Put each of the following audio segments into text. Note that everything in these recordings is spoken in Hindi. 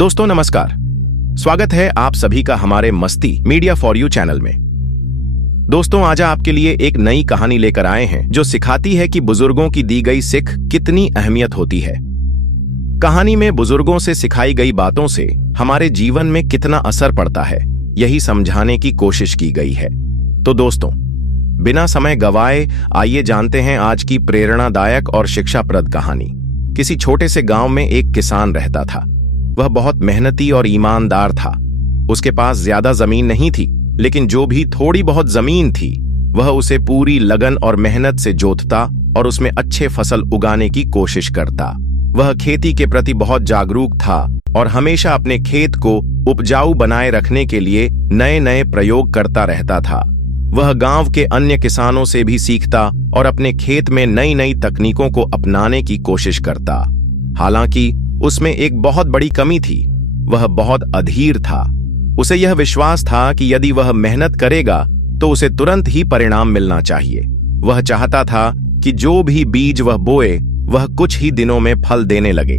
दोस्तों नमस्कार। स्वागत है आप सभी का हमारे मस्ती मीडिया फॉर यू चैनल में। दोस्तों आज आपके लिए एक नई कहानी लेकर आए हैं जो सिखाती है कि बुजुर्गों की दी गई सीख कितनी अहमियत होती है। कहानी में बुजुर्गों से सिखाई गई बातों से हमारे जीवन में कितना असर पड़ता है, यही समझाने की कोशिश की गई है। तो दोस्तों बिना समय गवाए आइए जानते हैं आज की प्रेरणादायक और शिक्षाप्रद कहानी। किसी छोटे से गांव में एक किसान रहता था। वह बहुत मेहनती और ईमानदार था। उसके पास ज्यादा जमीन नहीं थी, लेकिन जो भी थोड़ी बहुत जमीन थी वह उसे पूरी लगन और मेहनत से जोतता और उसमें अच्छे फसल उगाने की कोशिश करता। वह खेती के प्रति बहुत जागरूक था और हमेशा अपने खेत को उपजाऊ बनाए रखने के लिए नए नए प्रयोग करता रहता था। वह गांव के अन्य किसानों से भी सीखता और अपने खेत में नई नई तकनीकों को अपनाने की कोशिश करता। हालांकि उसमें एक बहुत बड़ी कमी थी, वह बहुत अधीर था। उसे यह विश्वास था कि यदि वह मेहनत करेगा तो उसे तुरंत ही परिणाम मिलना चाहिए। वह चाहता था कि जो भी बीज वह बोए वह कुछ ही दिनों में फल देने लगे।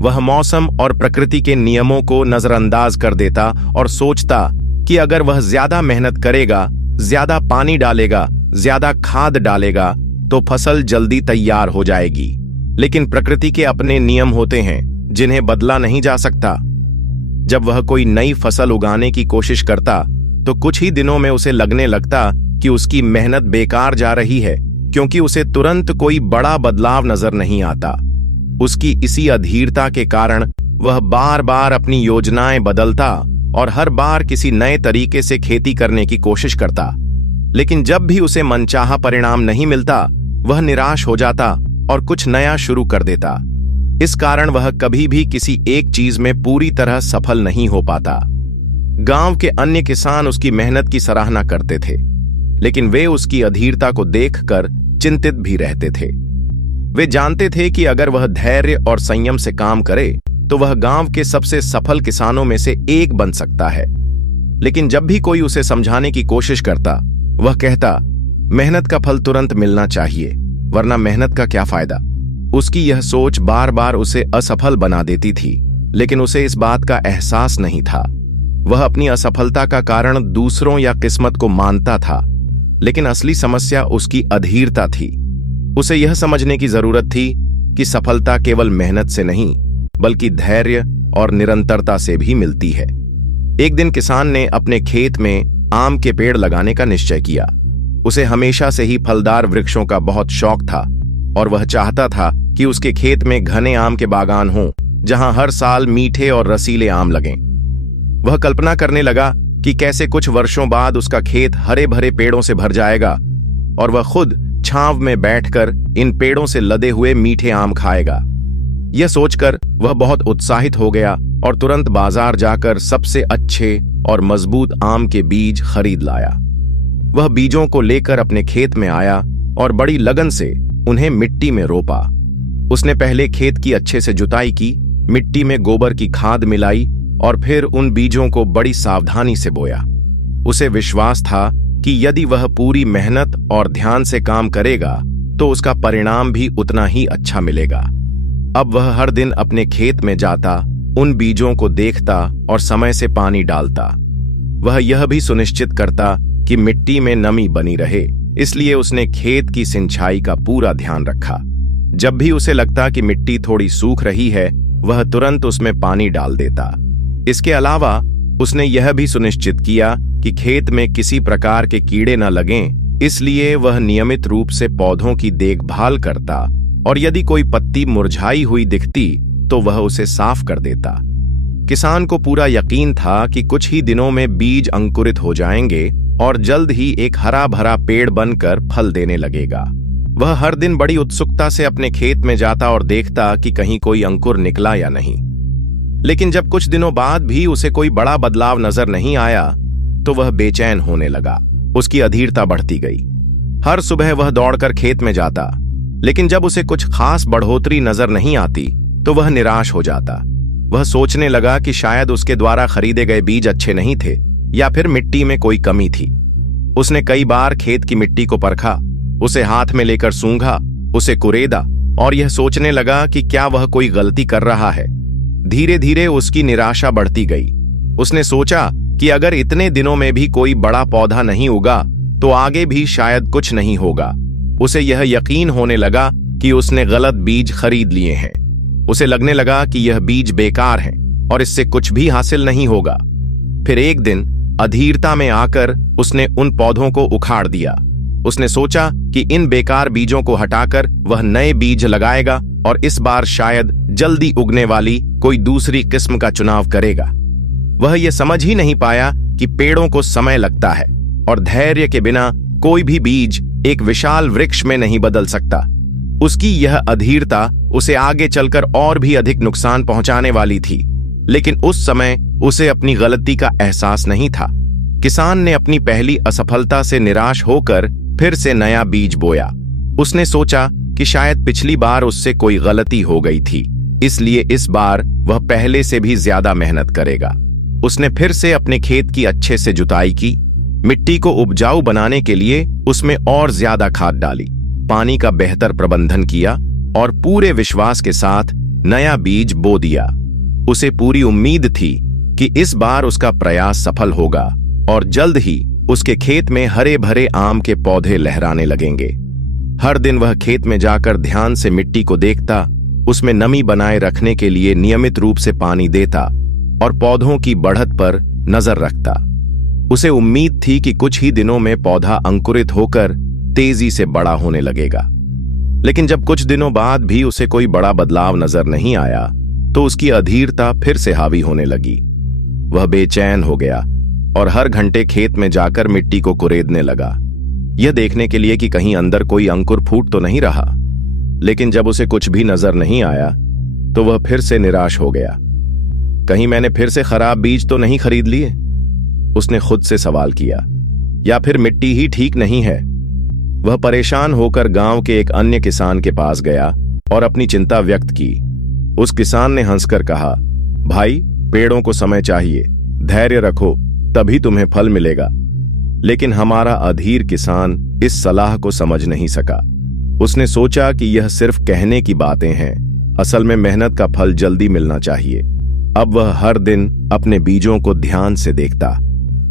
वह मौसम और प्रकृति के नियमों को नजरअंदाज कर देता और सोचता कि अगर वह ज्यादा मेहनत करेगा, ज्यादा पानी डालेगा, ज्यादा खाद डालेगा तो फसल जल्दी तैयार हो जाएगी। लेकिन प्रकृति के अपने नियम होते हैं जिन्हें बदला नहीं जा सकता। जब वह कोई नई फसल उगाने की कोशिश करता तो कुछ ही दिनों में उसे लगने लगता कि उसकी मेहनत बेकार जा रही है, क्योंकि उसे तुरंत कोई बड़ा बदलाव नजर नहीं आता। उसकी इसी अधीरता के कारण वह बार बार अपनी योजनाएं बदलता और हर बार किसी नए तरीके से खेती करने की कोशिश करता। लेकिन जब भी उसे मनचाहा परिणाम नहीं मिलता वह निराश हो जाता और कुछ नया शुरू कर देता। इस कारण वह कभी भी किसी एक चीज में पूरी तरह सफल नहीं हो पाता। गांव के अन्य किसान उसकी मेहनत की सराहना करते थे, लेकिन वे उसकी अधीरता को देखकर चिंतित भी रहते थे। वे जानते थे कि अगर वह धैर्य और संयम से काम करे तो वह गांव के सबसे सफल किसानों में से एक बन सकता है। लेकिन जब भी कोई उसे समझाने की कोशिश करता वह कहता, मेहनत का फल तुरंत मिलना चाहिए, वरना मेहनत का क्या फायदा। उसकी यह सोच बार बार उसे असफल बना देती थी, लेकिन उसे इस बात का एहसास नहीं था। वह अपनी असफलता का कारण दूसरों या किस्मत को मानता था, लेकिन असली समस्या उसकी अधीरता थी। उसे यह समझने की जरूरत थी कि सफलता केवल मेहनत से नहीं बल्कि धैर्य और निरंतरता से भी मिलती है। एक दिन किसान ने अपने खेत में आम के पेड़ लगाने का निश्चय किया। उसे हमेशा से ही फलदार वृक्षों का बहुत शौक था और वह चाहता था कि उसके खेत में घने आम के बागान हों, जहां हर साल मीठे और रसीले आम लगें। वह कल्पना करने लगा कि कैसे कुछ वर्षों बाद उसका खेत हरे भरे पेड़ों से भर जाएगा और वह खुद छांव में बैठकर इन पेड़ों से लदे हुए मीठे आम खाएगा। यह सोचकर वह बहुत उत्साहित हो गया और तुरंत बाजार जाकर सबसे अच्छे और मजबूत आम के बीज खरीद लाया। वह बीजों को लेकर अपने खेत में आया और बड़ी लगन से उन्हें मिट्टी में रोपा। उसने पहले खेत की अच्छे से जुताई की, मिट्टी में गोबर की खाद मिलाई और फिर उन बीजों को बड़ी सावधानी से बोया। उसे विश्वास था कि यदि वह पूरी मेहनत और ध्यान से काम करेगा तो उसका परिणाम भी उतना ही अच्छा मिलेगा। अब वह हर दिन अपने खेत में जाता, उन बीजों को देखता और समय से पानी डालता। वह यह भी सुनिश्चित करता कि मिट्टी में नमी बनी रहे, इसलिए उसने खेत की सिंचाई का पूरा ध्यान रखा। जब भी उसे लगता कि मिट्टी थोड़ी सूख रही है वह तुरंत उसमें पानी डाल देता। इसके अलावा उसने यह भी सुनिश्चित किया कि खेत में किसी प्रकार के कीड़े न लगें, इसलिए वह नियमित रूप से पौधों की देखभाल करता और यदि कोई पत्ती मुरझाई हुई दिखती तो वह उसे साफ कर देता। किसान को पूरा यकीन था कि कुछ ही दिनों में बीज अंकुरित हो जाएंगे और जल्द ही एक हरा भरा पेड़ बनकर फल देने लगेगा। वह हर दिन बड़ी उत्सुकता से अपने खेत में जाता और देखता कि कहीं कोई अंकुर निकला या नहीं। लेकिन जब कुछ दिनों बाद भी उसे कोई बड़ा बदलाव नजर नहीं आया तो वह बेचैन होने लगा। उसकी अधीरता बढ़ती गई। हर सुबह वह दौड़कर खेत में जाता, लेकिन जब उसे कुछ खास बढ़ोतरी नजर नहीं आती तो वह निराश हो जाता। वह सोचने लगा कि शायद उसके द्वारा खरीदे गए बीज अच्छे नहीं थे या फिर मिट्टी में कोई कमी थी। उसने कई बार खेत की मिट्टी को परखा, उसे हाथ में लेकर सूंघा, उसे कुरेदा और यह सोचने लगा कि क्या वह कोई गलती कर रहा है। धीरे धीरे उसकी निराशा बढ़ती गई। उसने सोचा कि अगर इतने दिनों में भी कोई बड़ा पौधा नहीं उगा तो आगे भी शायद कुछ नहीं होगा। उसे यह यकीन होने लगा कि उसने गलत बीज खरीद लिए हैं। उसे लगने लगा कि यह बीज बेकार हैं और इससे कुछ भी हासिल नहीं होगा। फिर एक दिन अधीरता में आकर उसने उन पौधों को उखाड़ दिया। उसने सोचा कि इन बेकार बीजों को हटाकर वह नए बीज लगाएगा और इस बार शायद जल्दी उगने वाली कोई दूसरी किस्म का चुनाव करेगा। वह यह समझ ही नहीं पाया कि पेड़ों को समय लगता है और धैर्य के बिना कोई भी बीज एक विशाल वृक्ष में नहीं बदल सकता। उसकी यह अधीरता उसे आगे चलकर और भी अधिक नुकसान पहुंचाने वाली थी, लेकिन उस समय उसे अपनी गलती का एहसास नहीं था। किसान ने अपनी पहली असफलता से निराश होकर फिर से नया बीज बोया। उसने सोचा कि शायद पिछली बार उससे कोई गलती हो गई थी, इसलिए इस बार वह पहले से भी ज्यादा मेहनत करेगा। उसने फिर से अपने खेत की अच्छे से जुताई की, मिट्टी को उपजाऊ बनाने के लिए उसमें और ज्यादा खाद डाली, पानी का बेहतर प्रबंधन किया और पूरे विश्वास के साथ नया बीज बो दिया। उसे पूरी उम्मीद थी कि इस बार उसका प्रयास सफल होगा और जल्द ही उसके खेत में हरे भरे आम के पौधे लहराने लगेंगे। हर दिन वह खेत में जाकर ध्यान से मिट्टी को देखता, उसमें नमी बनाए रखने के लिए नियमित रूप से पानी देता और पौधों की बढ़त पर नजर रखता। उसे उम्मीद थी कि कुछ ही दिनों में पौधा अंकुरित होकर तेजी से बड़ा होने लगेगा। लेकिन जब कुछ दिनों बाद भी उसे कोई बड़ा बदलाव नजर नहीं आया तो उसकी अधीरता फिर से हावी होने लगी। वह बेचैन हो गया और हर घंटे खेत में जाकर मिट्टी को कुरेदने लगा, यह देखने के लिए कि कहीं अंदर कोई अंकुर फूट तो नहीं रहा। लेकिन जब उसे कुछ भी नजर नहीं आया तो वह फिर से निराश हो गया। कहीं मैंने फिर से खराब बीज तो नहीं खरीद लिए? उसने खुद से सवाल किया। या फिर मिट्टी ही ठीक नहीं है? वह परेशान होकर गांव के एक अन्य किसान के पास गया और अपनी चिंता व्यक्त की। उस किसान ने हंसकर कहा, भाई, पेड़ों को समय चाहिए, धैर्य रखो, तभी तुम्हें फल मिलेगा। लेकिन हमारा अधीर किसान इस सलाह को समझ नहीं सका। उसने सोचा कि यह सिर्फ कहने की बातें हैं, असल में मेहनत का फल जल्दी मिलना चाहिए। अब वह हर दिन अपने बीजों को ध्यान से देखता,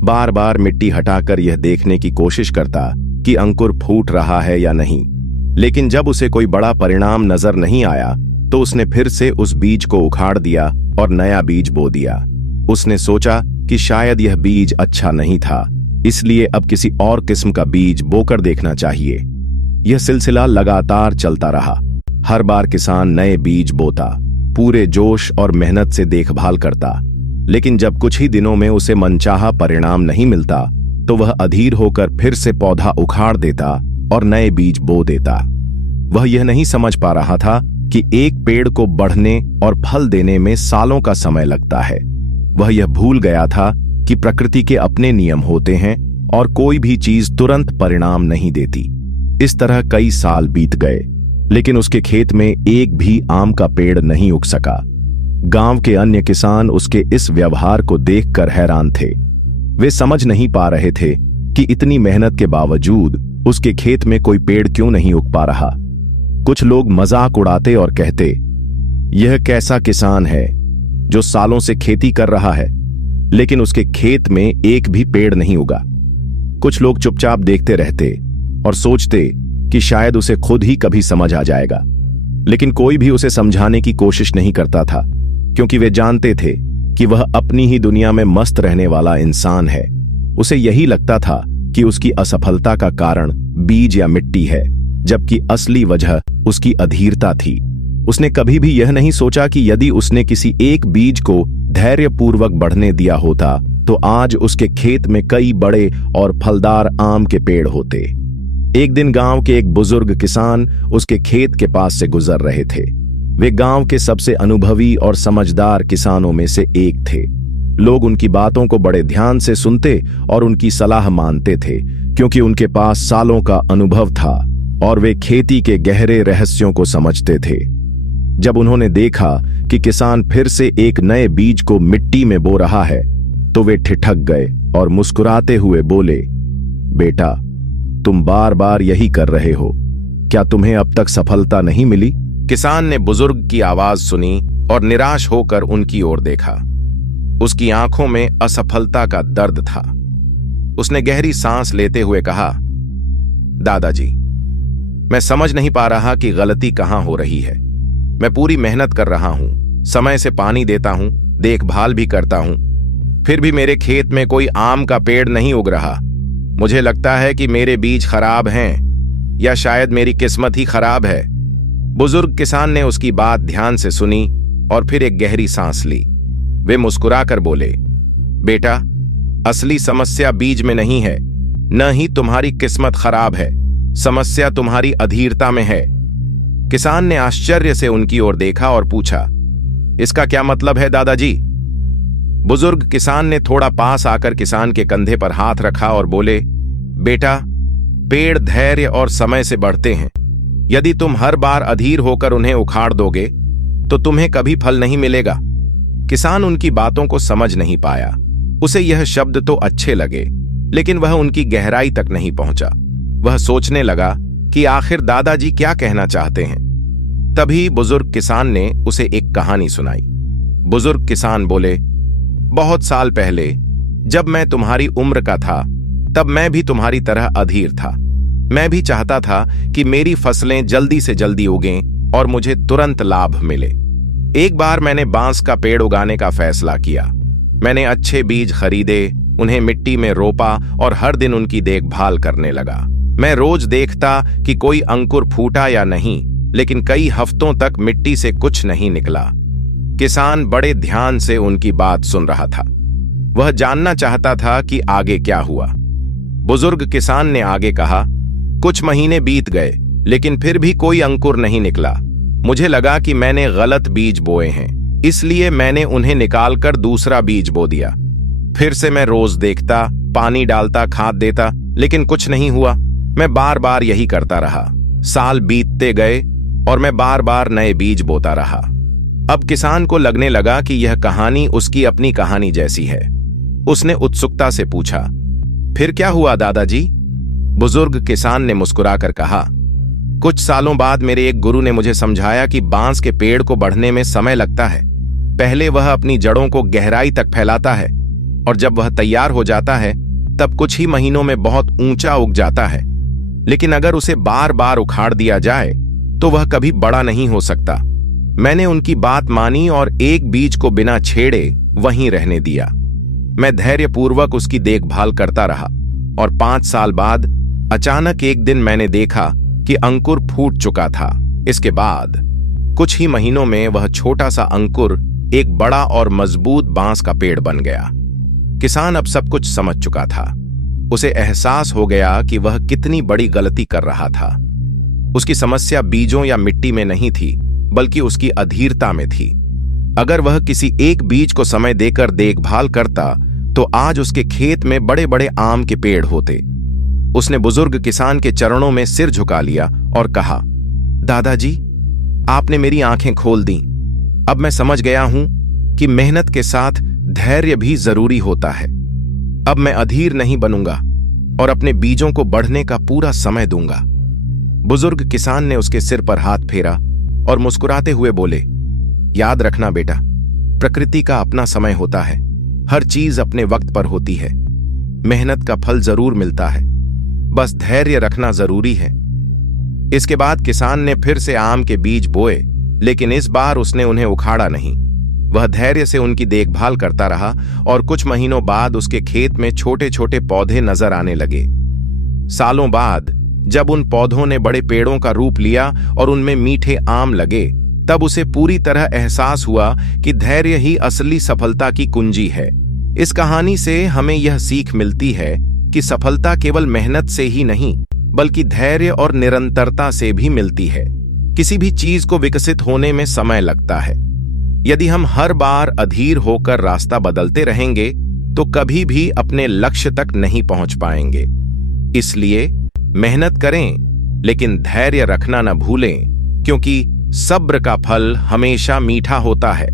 बार बार मिट्टी हटाकर यह देखने की कोशिश करता कि अंकुर फूट रहा है या नहीं। लेकिन जब उसे कोई बड़ा परिणाम नजर नहीं आया तो उसने फिर से उस बीज को उखाड़ दिया और नया बीज बो दिया। उसने सोचा कि शायद यह बीज अच्छा नहीं था, इसलिए अब किसी और किस्म का बीज बोकर देखना चाहिए। यह सिलसिला लगातार चलता रहा। हर बार किसान नए बीज बोता, पूरे जोश और मेहनत से देखभाल करता, लेकिन जब कुछ ही दिनों में उसे मनचाहा परिणाम नहीं मिलता तो वह अधीर होकर फिर से पौधा उखाड़ देता और नए बीज बो देता। वह यह नहीं समझ पा रहा था कि एक पेड़ को बढ़ने और फल देने में सालों का समय लगता है। वह यह भूल गया था कि प्रकृति के अपने नियम होते हैं और कोई भी चीज तुरंत परिणाम नहीं देती। इस तरह कई साल बीत गए, लेकिन उसके खेत में एक भी आम का पेड़ नहीं उग सका। गांव के अन्य किसान उसके इस व्यवहार को देखकर हैरान थे। वे समझ नहीं पा रहे थे कि इतनी मेहनत के बावजूद उसके खेत में कोई पेड़ क्यों नहीं उग पा रहा। कुछ लोग मजाक उड़ाते और कहते, यह कैसा किसान है जो सालों से खेती कर रहा है लेकिन उसके खेत में एक भी पेड़ नहीं उगा। कुछ लोग चुपचाप देखते रहते और सोचते कि शायद उसे खुद ही कभी समझ आ जाएगा, लेकिन कोई भी उसे समझाने की कोशिश नहीं करता था, क्योंकि वे जानते थे कि वह अपनी ही दुनिया में मस्त रहने वाला इंसान है। उसे यही लगता था कि उसकी असफलता का कारण बीज या मिट्टी है, जबकि असली वजह उसकी अधीरता थी। उसने कभी भी यह नहीं सोचा कि यदि उसने किसी एक बीज को धैर्यपूर्वक बढ़ने दिया होता तो आज उसके खेत में कई बड़े और फलदार आम के पेड़ होते। एक दिन गांव के एक बुजुर्ग किसान उसके खेत के पास से गुजर रहे थे। वे गांव के सबसे अनुभवी और समझदार किसानों में से एक थे। लोग उनकी बातों को बड़े ध्यान से सुनते और उनकी सलाह मानते थे, क्योंकि उनके पास सालों का अनुभव था और वे खेती के गहरे रहस्यों को समझते थे। जब उन्होंने देखा कि किसान फिर से एक नए बीज को मिट्टी में बो रहा है तो वे ठिठक गए और मुस्कुराते हुए बोले, बेटा, तुम बार बार यही कर रहे हो, क्या तुम्हें अब तक सफलता नहीं मिली? किसान ने बुजुर्ग की आवाज सुनी और निराश होकर उनकी ओर देखा। उसकी आंखों में असफलता का दर्द था। उसने गहरी सांस लेते हुए कहा, दादाजी, मैं समझ नहीं पा रहा कि गलती कहां हो रही है। मैं पूरी मेहनत कर रहा हूं, समय से पानी देता हूं, देखभाल भी करता हूं, फिर भी मेरे खेत में कोई आम का पेड़ नहीं उग रहा। मुझे लगता है कि मेरे बीज खराब हैं या शायद मेरी किस्मत ही खराब है। बुजुर्ग किसान ने उसकी बात ध्यान से सुनी और फिर एक गहरी सांस ली। वे मुस्कुराकर बोले, बेटा, असली समस्या बीज में नहीं है, न ही तुम्हारी किस्मत खराब है। समस्या तुम्हारी अधीरता में है। किसान ने आश्चर्य से उनकी ओर देखा और पूछा, इसका क्या मतलब है दादाजी? बुजुर्ग किसान ने थोड़ा पास आकर किसान के कंधे पर हाथ रखा और बोले, बेटा, पेड़ धैर्य और समय से बढ़ते हैं। यदि तुम हर बार अधीर होकर उन्हें उखाड़ दोगे तो तुम्हें कभी फल नहीं मिलेगा। किसान उनकी बातों को समझ नहीं पाया। उसे यह शब्द तो अच्छे लगे, लेकिन वह उनकी गहराई तक नहीं पहुंचा। वह सोचने लगा कि आखिर दादाजी क्या कहना चाहते हैं। तभी बुजुर्ग किसान ने उसे एक कहानी सुनाई। बुजुर्ग किसान बोले, बहुत साल पहले जब मैं तुम्हारी उम्र का था, तब मैं भी तुम्हारी तरह अधीर था। मैं भी चाहता था कि मेरी फसलें जल्दी से जल्दी उगें और मुझे तुरंत लाभ मिले। एक बार मैंने बांस का पेड़ उगाने का फैसला किया। मैंने अच्छे बीज खरीदे, उन्हें मिट्टी में रोपा और हर दिन उनकी देखभाल करने लगा। मैं रोज देखता कि कोई अंकुर फूटा या नहीं, लेकिन कई हफ्तों तक मिट्टी से कुछ नहीं निकला। किसान बड़े ध्यान से उनकी बात सुन रहा था। वह जानना चाहता था कि आगे क्या हुआ। बुजुर्ग किसान ने आगे कहा, कुछ महीने बीत गए, लेकिन फिर भी कोई अंकुर नहीं निकला। मुझे लगा कि मैंने गलत बीज बोए हैं, इसलिए मैंने उन्हें निकालकर दूसरा बीज बो दिया। फिर से मैं रोज देखता, पानी डालता, खाद देता, लेकिन कुछ नहीं हुआ। मैं बार बार यही करता रहा। साल बीतते गए और मैं बार बार नए बीज बोता रहा। अब किसान को लगने लगा कि यह कहानी उसकी अपनी कहानी जैसी है। उसने उत्सुकता से पूछा, फिर क्या हुआ दादाजी? बुजुर्ग किसान ने मुस्कुराकर कहा, कुछ सालों बाद मेरे एक गुरु ने मुझे समझाया कि बांस के पेड़ को बढ़ने में समय लगता है। पहले वह अपनी जड़ों को गहराई तक फैलाता है और जब वह तैयार हो जाता है तब कुछ ही महीनों में बहुत ऊंचा उग जाता है। लेकिन अगर उसे बार बार उखाड़ दिया जाए तो वह कभी बड़ा नहीं हो सकता। मैंने उनकी बात मानी और एक बीज को बिना छेड़े वहीं रहने दिया। मैं धैर्यपूर्वक उसकी देखभाल करता रहा और 5 साल बाद अचानक एक दिन मैंने देखा कि अंकुर फूट चुका था। इसके बाद कुछ ही महीनों में वह छोटा सा अंकुर एक बड़ा और मजबूत बांस का पेड़ बन गया। किसान अब सब कुछ समझ चुका था। उसे एहसास हो गया कि वह कितनी बड़ी गलती कर रहा था। उसकी समस्या बीजों या मिट्टी में नहीं थी, बल्कि उसकी अधीरता में थी। अगर वह किसी एक बीज को समय देकर देखभाल करता तो आज उसके खेत में बड़े बड़े आम के पेड़ होते। उसने बुजुर्ग किसान के चरणों में सिर झुका लिया और कहा, दादाजी, आपने मेरी आंखें खोल दी। अब मैं समझ गया हूं कि मेहनत के साथ धैर्य भी जरूरी होता है। अब मैं अधीर नहीं बनूंगा और अपने बीजों को बढ़ने का पूरा समय दूंगा। बुजुर्ग किसान ने उसके सिर पर हाथ फेरा और मुस्कुराते हुए बोले, याद रखना बेटा, प्रकृति का अपना समय होता है। हर चीज अपने वक्त पर होती है। मेहनत का फल जरूर मिलता है, बस धैर्य रखना जरूरी है। इसके बाद किसान ने फिर से आम के बीज बोए, लेकिन इस बार उसने उन्हें उखाड़ा नहीं। वह धैर्य से उनकी देखभाल करता रहा और कुछ महीनों बाद उसके खेत में छोटे छोटे पौधे नजर आने लगे। सालों बाद जब उन पौधों ने बड़े पेड़ों का रूप लिया और उनमें मीठे आम लगे, तब उसे पूरी तरह एहसास हुआ कि धैर्य ही असली सफलता की कुंजी है। इस कहानी से हमें यह सीख मिलती है कि सफलता केवल मेहनत से ही नहीं, बल्कि धैर्य और निरंतरता से भी मिलती है। किसी भी चीज को विकसित होने में समय लगता है। यदि हम हर बार अधीर होकर रास्ता बदलते रहेंगे तो कभी भी अपने लक्ष्य तक नहीं पहुंच पाएंगे। इसलिए मेहनत करें, लेकिन धैर्य रखना न भूलें, क्योंकि सब्र का फल हमेशा मीठा होता है।